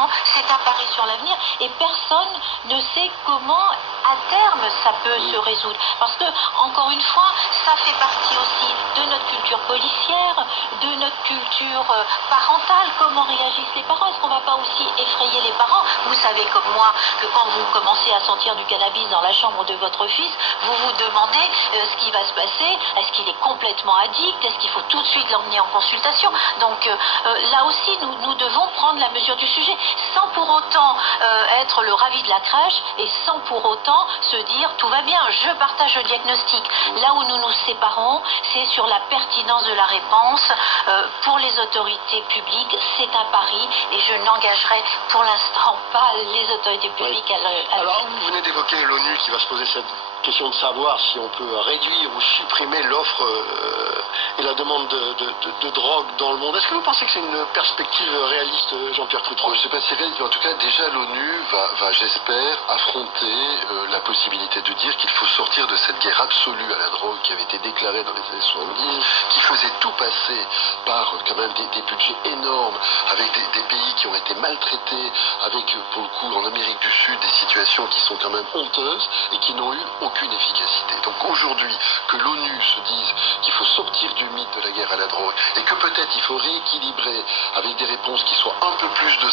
temps, c'est un pari sur l'avenir et personne ne sait comment à terme ça peut se résoudre. Parce que, encore une fois, ça fait partie aussi de notre culture policière, de notre culture parentale, comment réagissent les parents. Est-ce qu'on ne va pas aussi effrayer les parents? Vous savez comme moi que quand vous commencez à sentir du cannabis dans la chambre de votre fils, vous vous demandez ce qui va se passer. Est-ce qu'il est complètement addict? Est-ce qu'il faut tout de suite l'emmener en consultation? Donc là aussi, nous devons prendre la mesure du sujet, sans pour autant être le ravi de la crèche et sans pour autant se dire tout va bien, je partage le diagnostic. Là où nous nous séparons, c'est sur la pertinence de la réponse. Pour les autorités publiques, c'est un pari et je n'engagerai pour l'instant pas les autorités publiques Alors, vous venez d'évoquer l'ONU qui va se poser cette question de savoir si on peut réduire ou supprimer l'offre et la demande de drogue dans le monde. Est-ce que vous pensez que c'est une perspective réaliste, Jean-Pierre Coutreau? Je ne sais pas si réaliste, mais en tout cas, déjà l'ONU va j'espère, affronter la possibilité de dire qu'il faut sortir de cette guerre absolue à la drogue qui avait été déclarée dans les années 70, qui faisait tout passer par quand même des budgets énormes, avec des pays qui ont été maltraités, avec, pour le coup, en Amérique du Sud, des situations qui sont quand même honteuses et qui n'ont eu aucune efficacité. Donc aujourd'hui, que l'ONU se dise qu'il faut sortir du mythe de la guerre à la drogue et que peut-être il faut rééquilibrer avec des réponses qui soient un peu plus de